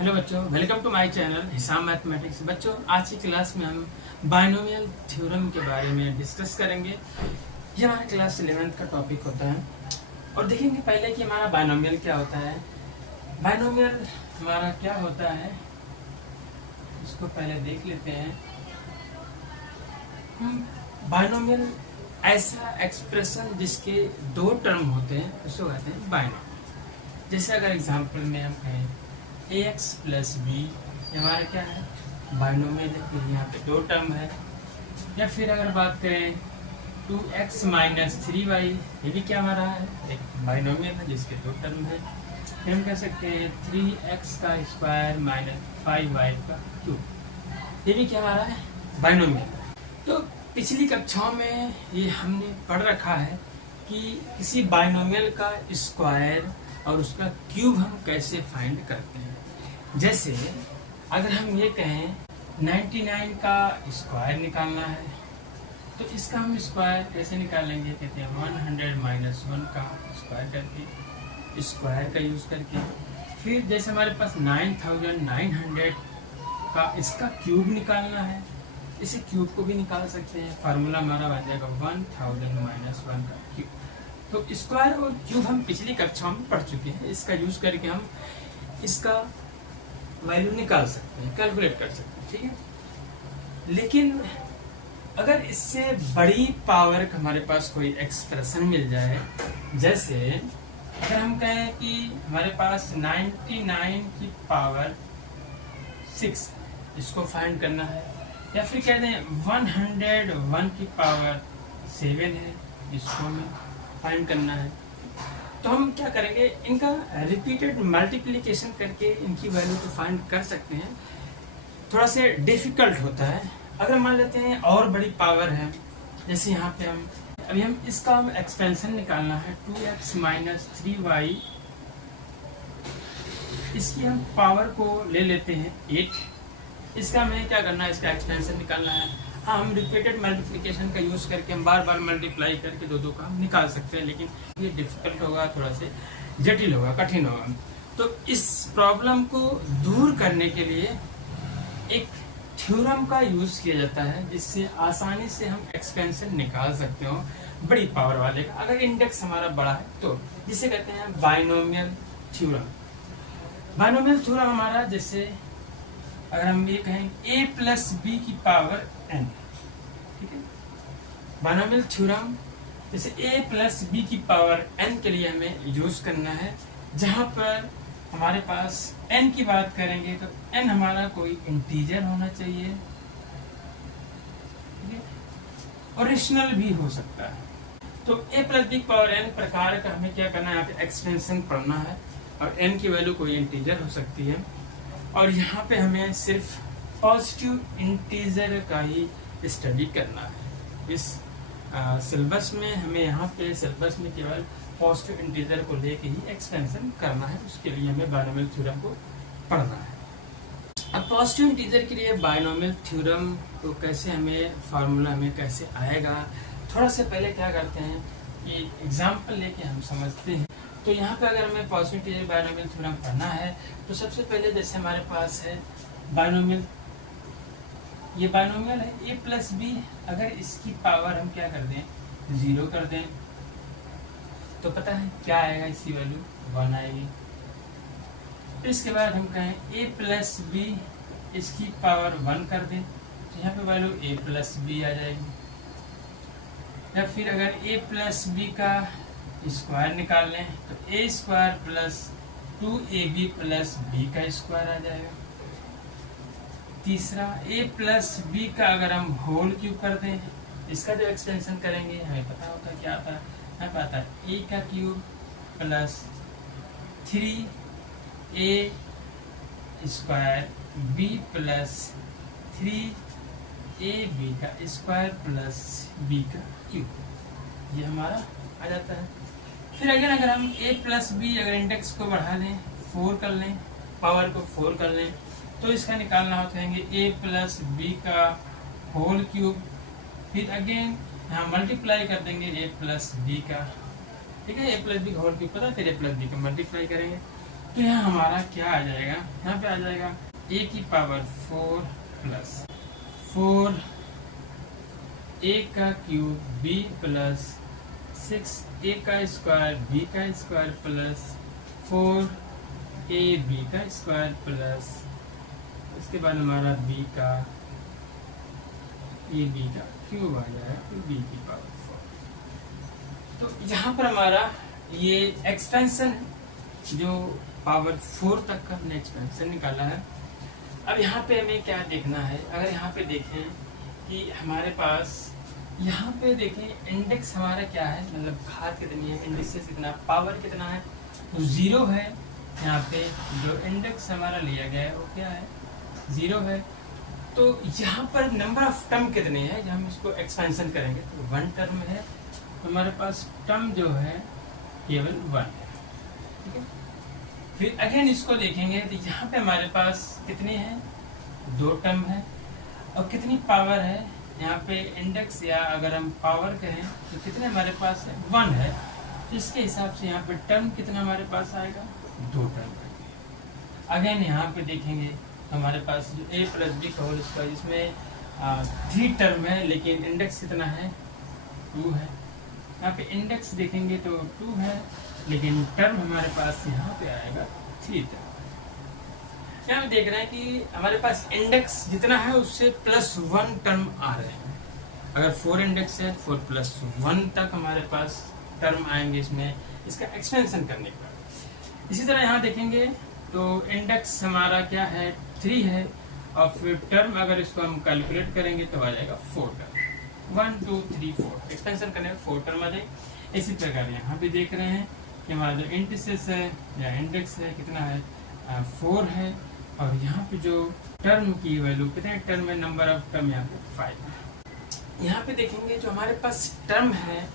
Hello बच्चों, welcome to my channel हिसाब mathematics. बच्चों, आज की क्लास में हम बाइनोमियल थ्योरम के बारे में डिस्कस करेंगे। ये हमारे क्लास 11th का टॉपिक होता है और देखेंगे पहले कि हमारा बाइनोमियल क्या होता है। बाइनोमियल हमारा क्या होता है इसको पहले देख लेते हैं। बाइनोमियल ऐसा एक्सप्रेशन जिसके दो टर्म होते हैं उसको कहते हैं बाइनोमियल। जैसे अगर एग्जाम्पल में हम कहें ax प्लस बी, हमारा क्या है बाइनोमियल है, क्योंकि यहाँ पे दो टर्म है। या फिर अगर बात करें 2x माइनस 3y, ये भी क्या हमारा है एक बाइनोमियल है जिसके दो टर्म है। फिर हम कह सकते हैं 3x का स्क्वायर माइनस 5y का क्यूब, ये भी क्या हमारा है बाइनोमियल है। तो पिछली कक्षाओं में ये हमने पढ़ रखा है कि किसी बाइनोमियल का स्क्वायर और उसका क्यूब हम कैसे फाइंड करते हैं। जैसे अगर हम ये कहें 99 का स्क्वायर निकालना है तो इसका हम स्क्वायर कैसे निकालेंगे, कहते हैं 100 माइनस 1 का स्क्वायर करके, स्क्वायर का यूज करके। फिर जैसे हमारे पास 9900 का इसका क्यूब निकालना है, इसे क्यूब को भी निकाल सकते हैं। फार्मूला हमारा बन जाएगा 1000 माइनस 1 का क्यूब। तो स्क्वायर और क्यूब हम पिछली कक्षाओं में पढ़ चुके हैं, इसका यूज करके हम इसका वैल्यू निकाल सकते हैं, कैलकुलेट कर सकते हैं, ठीक है। लेकिन अगर इससे बड़ी पावर का हमारे पास कोई एक्सप्रेशन मिल जाए, जैसे अगर हम कहें कि हमारे पास 99 की पावर 6 इसको फाइंड करना है, या फिर कहते हैं 101 की पावर 7 है इसको हमें फाइंड करना है, तो हम क्या करेंगे, इनका रिपीटेड मल्टीप्लिकेशन करके इनकी वैल्यू को फाइंड कर सकते हैं। थोड़ा से डिफिकल्ट होता है। अगर मान लेते हैं और बड़ी पावर है, जैसे यहाँ पे हम इसका एक्सपेंशन निकालना है 2x माइनस 3y, इसकी हम पावर को ले लेते हैं 8। इसका हमें क्या करना है, इसका एक्सपेंशन निकालना है। हाँ, हम रिपीटेड मल्टीप्लिकेशन का यूज करके हम बार बार मल्टीप्लाई करके दो का हम निकाल सकते हैं, लेकिन ये डिफिकल्ट होगा, थोड़ा से जटिल होगा, कठिन होगा। तो इस प्रॉब्लम को दूर करने के लिए एक थ्योरम का यूज किया जाता है जिससे आसानी से हम एक्सपेंशन निकाल सकते हो बड़ी पावर वाले का, अगर इंडेक्स हमारा बड़ा है तो, जिसे कहते हैं बाइनोमियल थ्योरम। बाइनोमियल थ्योरम हमारा, जैसे अगर हम ये कहें a प्लस बी की पावर n, ठीक है। बाइनोमियल थ्योरम जैसे a प्लस बी की पावर n के लिए हमें यूज करना है, जहां पर हमारे पास n की बात करेंगे तो n हमारा कोई इंटीजर होना चाहिए, ठीक है, और रेशनल भी हो सकता है। तो a प्लस बी की पावर n प्रकार का हमें क्या करना है, यहाँ पे एक्सपेंशन पढ़ना है, और n की वैल्यू कोई इंटीजर हो सकती है। और यहाँ पे हमें सिर्फ पॉजिटिव इंटीजर का ही स्टडी करना है। इस सिलेबस में हमें यहाँ पे सिलेबस में केवल पॉजिटिव इंटीजर को लेके ही एक्सपेंशन करना है, उसके लिए हमें बाइनोमियल थ्योरम को पढ़ना है। अब पॉजिटिव इंटीजर के लिए बाइनोमियल थ्योरम को कैसे हमें फार्मूला में कैसे आएगा, थोड़ा से पहले क्या करते हैं कि एग्जाम्पल लेके हम समझते हैं। तो यहाँ पे अगर हमें पॉजिटिव इंटीजर बाइनोमियल थ्योरम पढ़ना है तो सबसे पहले जैसे हमारे पास है बाइनोमियल, ये बाइनोमियल है a प्लस बी, अगर इसकी पावर हम क्या कर दें 0 कर दें तो पता है क्या आएगा, इसकी वैल्यू 1 आएगी। फिर इसके बाद हम कहें a प्लस बी, इसकी पावर 1 कर दें तो यहाँ पे वैल्यू a प्लस बी आ जाएगी। या फिर अगर a प्लस बी का स्क्वायर निकाल लें तो a square plus 2ab plus b का स्क्वायर आ जाएगा। तीसरा a प्लस b का अगर हम होल क्यूब कर दें, इसका जो एक्सपेंशन करेंगे हमें पता होता है क्या आता है, हमें पता है a का cube plus 3a square b plus 3ab का स्क्वायर प्लस b का क्यूब, ये हमारा आ जाता है। फिर अगर हम a प्लस बी अगर इंडेक्स को बढ़ा लें 4 कर लें, पावर को 4 कर लें, तो इसका निकालना होता है a प्लस बी का होल क्यूब। फिर अगेन यहाँ मल्टीप्लाई कर देंगे a प्लस बी का, ठीक है, a प्लस बी का होल क्यूब पता है, फिर a प्लस बी का मल्टीप्लाई करेंगे तो यहाँ हमारा क्या आ जाएगा, यहाँ पे आ जाएगा ए की पावर 4 प्लस 4 ए का क्यूब बी प्लस 6 ए का स्क्वायर बी का स्क्वायर प्लस 4 ए बी का स्क्वायर प्लस उसके बाद हमारा बी का ए बी का क्यूब आ जाएगा, तो बी की पावर 4। तो यहाँ पर हमारा ये एक्सपेंशन जो पावर 4 तक का हमने एक्सपेंशन निकाला है। अब यहाँ पे हमें क्या देखना है, अगर यहाँ पे देखें कि हमारे पास यहाँ पे देखें इंडेक्स हमारा क्या है, मतलब घात कितनी है, इंडेक्स कितना, पावर कितना है, तो 0 है। यहाँ पे जो इंडेक्स हमारा लिया गया है वो क्या है, 0 है। तो यहाँ पर नंबर ऑफ टर्म कितने हैं, जब हम इसको एक्सपेंशन करेंगे तो 1 टर्म है, तो हमारे पास टर्म जो है केवल 1 है, ठीक है। फिर अगेन इसको देखेंगे तो यहाँ पे हमारे पास कितने हैं, 2 टर्म है, और कितनी पावर है, यहाँ पे इंडेक्स या अगर हम पावर कहें तो कितने हमारे पास है, 1 है। तो इसके हिसाब से यहाँ पे टर्म कितना हमारे पास आएगा, 2 टर्म। अगेन यहाँ पे देखेंगे हमारे पास जो a प्लस बी का होल स्क्वायर, इसमें 3 टर्म है, लेकिन इंडेक्स कितना है, 2 है। यहाँ पे इंडेक्स देखेंगे तो 2 है, लेकिन टर्म हमारे पास यहाँ पे आएगा 3 टर्म। यहाँ देख रहे हैं कि हमारे पास इंडेक्स जितना है उससे +1 टर्म आ रहे हैं। अगर 4 इंडेक्स है 4 + 1 तक हमारे पास टर्म आएंगे इसमें, इसका एक्सपेंशन करने के बाद। इसी तरह यहाँ देखेंगे तो इंडेक्स हमारा क्या है, 3 है, और फिर टर्म अगर इसको हम कैलकुलेट करेंगे तो आ जाएगा 4 टर्म, 1 2 3 4, एक्सपेंशन करने में 4 टर्म आ जाएगी। इसी प्रकार यहाँ भी देख रहे हैं कि हमारा जो इंडिसेस है या इंडेक्स है कितना है, 4 है, और यहाँ पे जो टर्म की वैल्यू कितने टर्म है, नंबर ऑफ टर्म यहाँ पे 5 है। यहाँ पे देखेंगे जो हमारे पास टर्म है,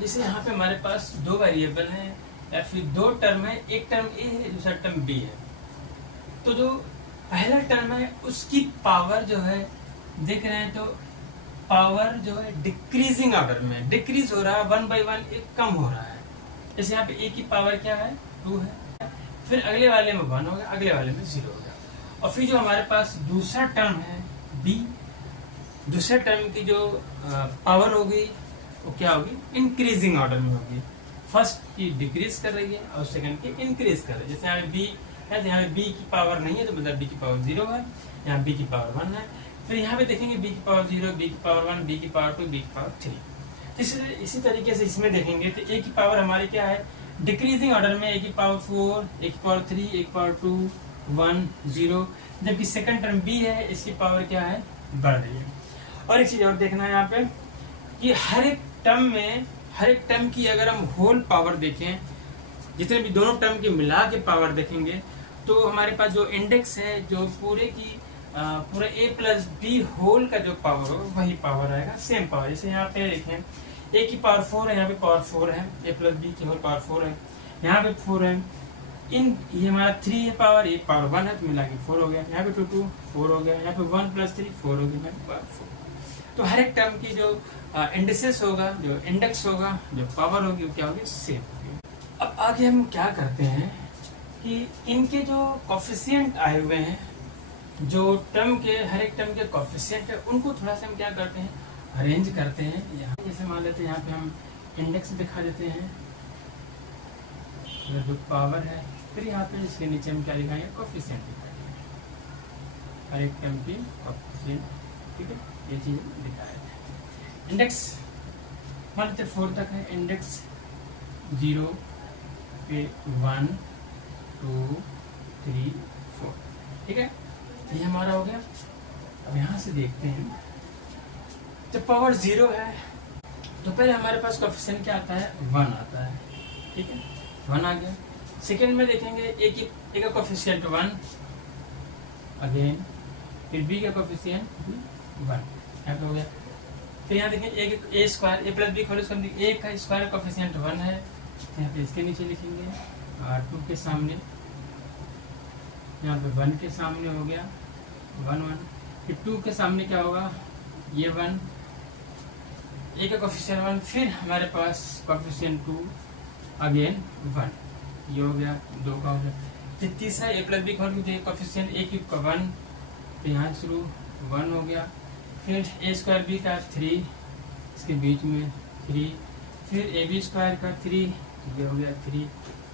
जैसे यहाँ पे हमारे पास 2 वेरिएबल हैं या फिर 2 टर्म है, एक टर्म ए है दूसरा टर्म बी है। तो जो पहला टर्म है उसकी पावर जो है देख रहे हैं, तो पावर जो है डिक्रीजिंग ऑर्डर में डिक्रीज हो रहा है, 1 by 1 एक कम हो रहा है। जैसे यहाँ पे ए की पावर क्या है, 2 है, फिर अगले वाले में 1 हो गया, अगले वाले में 0 हो गया। और फिर जो हमारे पास दूसरा टर्म है बी, दूसरे टर्म की जो पावर होगी वो क्या होगी, इंक्रीजिंग ऑर्डर में होगी। फर्स्ट की डिक्रीज कर रही है और सेकंड की इंक्रीज कर रही है। जैसे यहाँ बी है, यहाँ बी की पावर नहीं है तो मतलब बी की पावर 0 है, यहाँ बी की पावर 1 है। फिर यहाँ पे देखेंगे बी की पावर 0, बी की पावर 1, बी की पावर 2, बी की पावर 3। इसी तरीके से इसमें देखेंगे तो ए की पावर हमारी क्या है, डिक्रीजिंग ऑर्डर में, ए की पावर 4, ए की पावर 3, ए की पावर 2, 1, 0, जबकि सेकंड टर्म बी है, इसकी पावर क्या है, बढ़ रही है। और एक चीज और देखना है यहाँ पे कि हर एक टर्म की अगर हम होल पावर देखें, जितने भी दोनों टर्म की मिला के पावर देखेंगे, तो हमारे पास जो इंडेक्स है, जो पूरे ए प्लस बी होल का जो पावर होगा वही पावर आएगा, सेम पावर। जैसे यहाँ पे देखें ए की पावर 4 है, यहाँ पे पावर 4 है, ए प्लस बी की होल पावर 4 है, यहाँ पे 4 है, ये हमारा 3 है पावर, ये पावर 1 है तो मिला के 4 हो गया, यहाँ पे 2 4 हो गया, यहाँ पे 1 + 3 4 हो गया, पावर 4। तो हर एक टर्म की जो इंडिसेस होगा, जो इंडेक्स होगा, जो पावर होगी वो क्या होगी, सेम होगी। अब आगे हम क्या करते हैं कि इनके जो कोफिशिएंट आए हुए हैं, जो टर्म के हर एक टर्म के कोफिशिएंट है, उनको थोड़ा सा हम क्या करते हैं, अरेंज करते हैं। यहाँ जैसे मान लेते हैं यहाँ पे हम इंडेक्स दिखा देते हैं, जो पावर है, फिर यहाँ पे इसके नीचे हम क्या दिखाएंगे, कोफिशिएंट दिखाएंगे, हर एक टर्म की कोफिशिएंट, ठीक है, ये चीज दिखाया है। इंडेक्स मान लेते 4 तक है, इंडेक्स 0 पे 1 2 3 4, ठीक है, ये हमारा हो गया। अब यहाँ से देखते हैं, जब पावर 0 है तो पहले हमारे पास कोफिशिएंट क्या आता है, 1 आता है, ठीक है, 1 आ गया। सेकेंड में देखेंगे ए का कोफिशिएंट 1, अगेन फिर बी का कोफिशिएंट 1, यहाँ पे हो गया। फिर यहाँ देखें ए स्क्वायर, ए प्लस बी होल स्क्वायर, ए का स्क्वायर कोफिशिएंट 1 है, यहाँ पे इसके नीचे लिखेंगे, और 2 के सामने, यहाँ पे 1 के सामने हो गया 1 1, फिर 2 के सामने क्या होगा, ये 1, ए का कोफिशिएंट 1, फिर हमारे पास कोफिशिएंट 2, अगेन 1, ये हो गया, 2 का हो गया। फिर तीसरा A plus B whole cube, coefficient A cube का 1, तो यहाँ शुरू 1 हो गया। फिर ए स्क्वायर बी का 3, इसके बीच में 3, फिर ए बी स्क्वायर का 3, ये हो गया 3,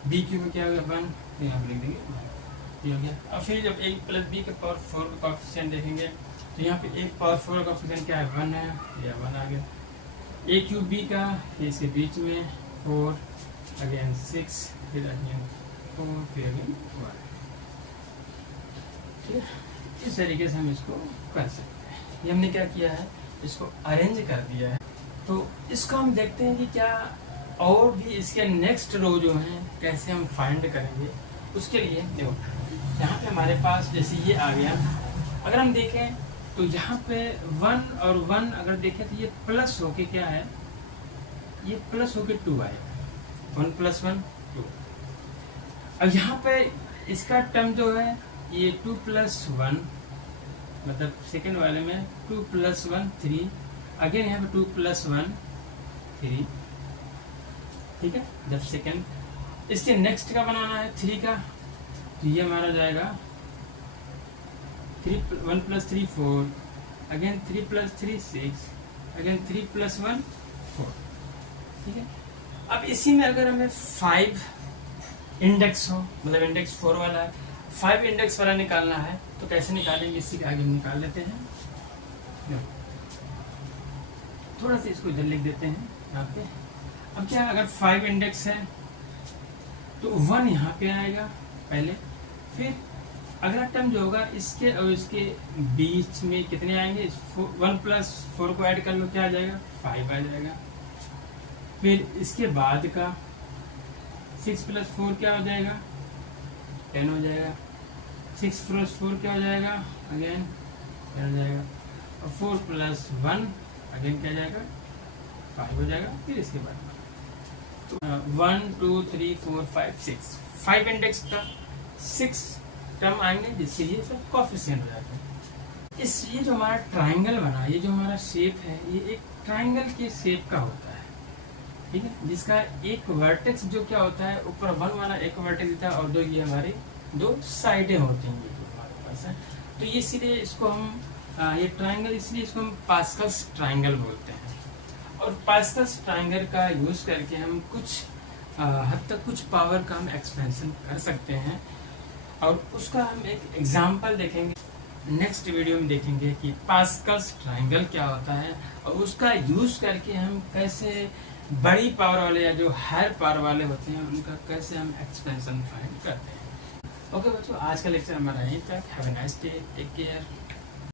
बी क्यूब में क्या हो गया 1, तो यहाँ पर लिख देंगे 1, ये हो गया। और फिर जब ए प्लस बी के पावर 4 का कोफिशिएंट देखेंगे तो यहाँ पे ए पावर 4 का कोफिशिएंट क्या है 1 है, या 1 आ गया। ए क्यूब बी का इसके बीच में 4, अगेन 6, फिर अगेन 4, फिर अगेन 1। ठीक है, इस तरीके से हम इसको कर सकते हैं। ये हमने क्या किया है, इसको अरेंज कर दिया है। तो इसको हम देखते हैं कि क्या और भी इसके नेक्स्ट रो जो हैं कैसे हम फाइंड करेंगे। उसके लिए देखो यहाँ पे हमारे पास जैसे ये आ गया, अगर हम देखें तो यहाँ पे 1 और 1 अगर देखें तो ये प्लस होके क्या है, ये प्लस होके 2 आएगा, 1 + 1 2। अब यहाँ पे इसका टर्म जो है ये 2 + 1, मतलब सेकेंड वाले में 2 + 1 3, अगेन यहाँ पे 2 + 1 3। ठीक है, जब सेकेंड इसके नेक्स्ट का बनाना है 3 का, तो ये हमारा जाएगा 1 + 3 4, अगेन 3 + 3 6, अगेन 3 + 1 4। ठीक है, अब इसी में अगर हमें 5 इंडेक्स हो, मतलब इंडेक्स 4 वाला है, 5 इंडेक्स वाला निकालना है, तो कैसे निकालेंगे, इसी के आगे हम निकाल लेते हैं। थोड़ा सा इसको इधर लिख देते हैं यहाँ पे। अब क्या, अगर 5 इंडेक्स है तो 1 यहाँ पे आएगा पहले, फिर अगला टर्म जो होगा इसके और इसके बीच में कितने आएंगे, 1 + 4 को ऐड कर लो, क्या आ जाएगा 5 आ जाएगा। फिर इसके बाद का 6 + 4 क्या हो जाएगा 10 हो जाएगा, 6 + 4 क्या हो जाएगा अगेन 10 हो जाएगा, और 4 + 1 अगेन क्या जाएगा 5 हो जाएगा। फिर इसके बाद 1 2 3 4 5 6, 5 इंडेक्स का 6 टर्म आएंगे, जिसके लिए सब कोफिशिएंट हो जाते हैं। ये जो हमारा ट्राइंगल बना, ये जो हमारा शेप है, ये एक ट्राइंगल के शेप का होता है। ठीक है, जिसका एक वर्टेक्स जो क्या होता है, ऊपर 1 वाला एक वर्टेक्स देता है, और दो ये हमारे 2 साइडें होती हैं ये जो हमारे पास है। तो ये इसलिए इसको हम ये ट्राइंगल, इसलिए इसको हम पास्कल्स ट्राइंगल बोलते हैं। और पास्कल्स ट्राइंगल का यूज करके हम कुछ हद तक कुछ पावर का हम एक्सपेंशन कर सकते हैं, और उसका हम एक एग्जांपल देखेंगे नेक्स्ट वीडियो में। देखेंगे कि पास्कल्स ट्राइंगल क्या होता है, और उसका यूज करके हम कैसे बड़ी पावर वाले या जो हायर पावर वाले होते हैं उनका कैसे हम एक्सपेंशन फाइंड करते हैं। ओके बच्चों, आज का लेक्चर हमारा यहीं तक। Have a nice day, take care.